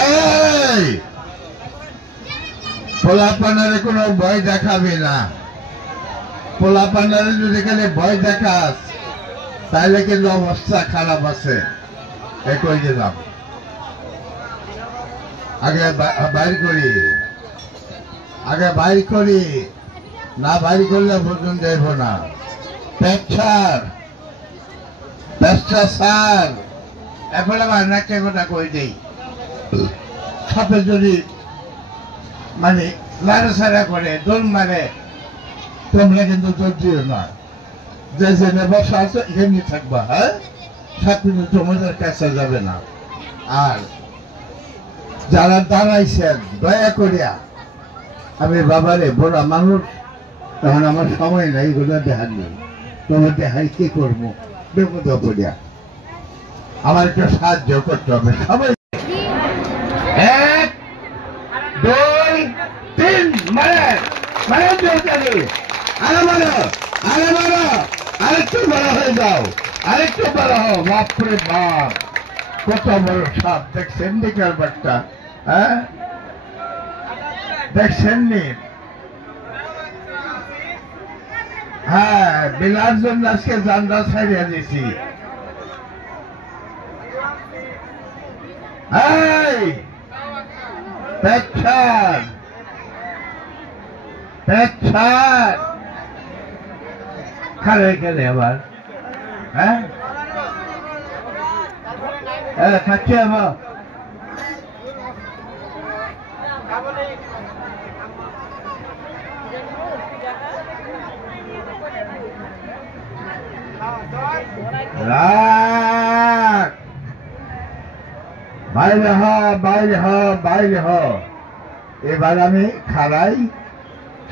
এই পোলাপানের কোনো ভয় দেখাবি না। পোলাপানের যদি খালি ভয় দেখাস তাহলে কিন্তু অবস্থা খারাপ আছে। কই দিলাম আগে বাইর করি, আগে বাইর করি, না বাইর করলে পর্যন্ত যাইব না। পেছার সার এখন আমার নাকে গোটা কই দেই। সাপে যদি মানে লাড়াছাড়া করে দোল মারে তোমরা কিন্তু দোল দিও না। যে জেনে বসা আছে এখানে থাকবা। হ্যাঁ, সাপ কিন্তু তোমাদের কাছে যাবে না। আর যারা দাঁড়াইছেন দয়া করিয়া, আমি বাবারে বড় মানুষ, তখন আমার সময় নাই এগুলো দেখার নেই। তোমার দেখাই কি করবো বিপদ পড়িয়া, আমার একটু সাহায্য করতে হবে সবাই। 1 2 3 মারে মারে জোরদারি, আরে মারো, আরে মারো, আরেকটু বড় হয়ে যাও, আরেকটু বড় হও। বাপরে বাপ, কত বড় সাপ দেখছেন নি কারবারটা? হ্যাঁ দেখছেন নি? হ্যাঁ, বিলার জন্য আজকে জানলা ছাড়িয়ে দিছি। খারে গেলে আবার হ্যাঁ খাচ্ছে আবার বাইরে হ, বাইরে হ, বাইরে হ। এবার আমি খাড়াই,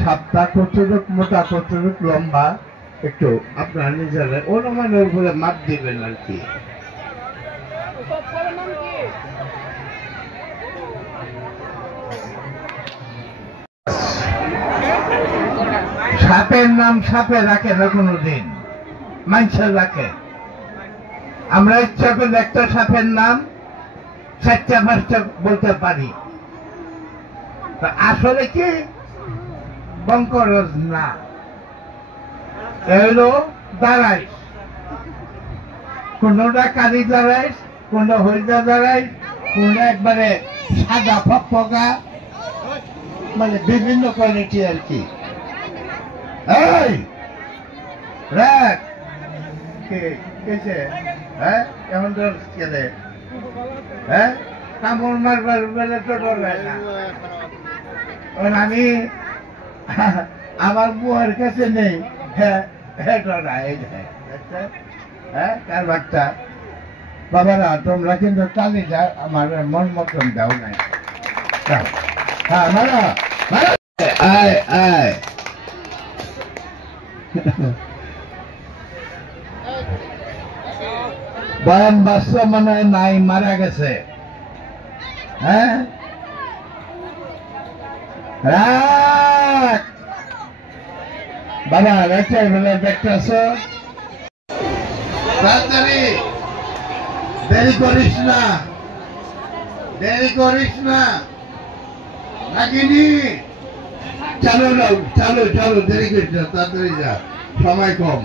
সাপটা কতটুক মোটা কতটুক লম্বা একটু আপনার নিজের অনুমানের উপরে মাপ দিবেন আর কি। সাপের নাম সাপে রাখে না কোনোদিন, মানুষের রাখে। আমরা ইচ্ছা করলে একটা সাপের নাম 4-5টা বলতে পারি। আসলে কি বঙ্করজ না, এলো দাঁড়াইস, কোনটা কালি দাঁড়াইস, কোনটা হলদা দাঁড়াইস, কোনটা একবারে সাদা ফকফকা, মানে বিভিন্ন কোয়ালিটি আর কি। এই রাখ কেছে হ্যাঁ এমন তোর কেলে হ্যাঁ কামড় মারবার বেলে তো ডর হয় না। আমি আমার বুয়ার কাছে নেই, হ্যাঁ কারবারটা। বাবারা তোমরা কিন্তু কালি যা আমার মন মতন দাও নাই। হ্যাঁ মারা মারা, আয় আয়। বয়ান বাস্য মানে নাই, মারা গেছে। হ্যাঁ রাখ বাবা, রাখাই বেলা দেখতেছ, তাড়াতাড়ি দেরি করিস না, দেরি করিস না নাকিনি। চালো চালো চালো, দেরি করিস না, তাড়াতাড়ি যা, সময় কম।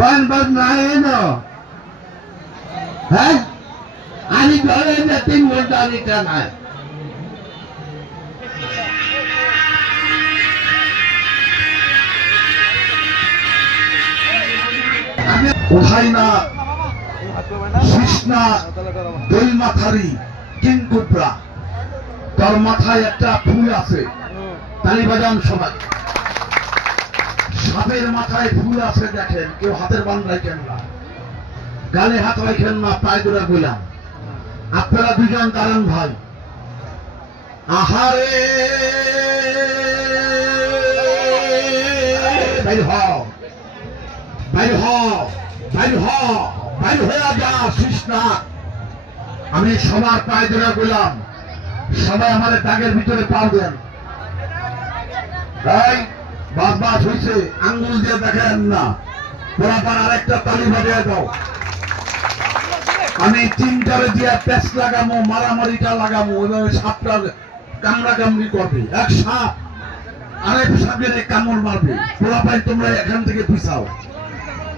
बन बन रहे ना है, आज घरे में 3 घंटा रिटर्न है। उठाइना शिष्णा दल माथारी किंग कुबरा तोर माथाय एकटा फुल आछे, ताली बाजान सबाई। সাপের মাথায় ফুল আছে দেখেন, কেউ হাতের বান্ধায় কেন না। গালে হাত রাখেন না, পায়ে ধরে বললাম আপনারা দুজন দাঁড়ান ভাই। আহারে বাইর হ, বাইর হ, বাইর হ, বাইর হয়ে যা কৃষ্ণা। আমি সবার পায়ে ধরে বললাম সবাই আমাদের দাগের ভিতরে পাও দেন। তাই বাস বাস হয়েছে, আঙ্গুল দিয়ে দেখেন না, বরাবর আরেকটা তালি বাজিয়ে দাও। আমি তিনটারে দিয়ে প্যাচ লাগামো, মারামারিটা লাগামো, ওইভাবে সাপটা কামড়া কামড়ি করবে। এক সাপ আরেক সাপের কামড় মারবে, বরাবর তোমরা এখান থেকে পিছাও।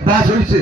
বাস হয়েছে।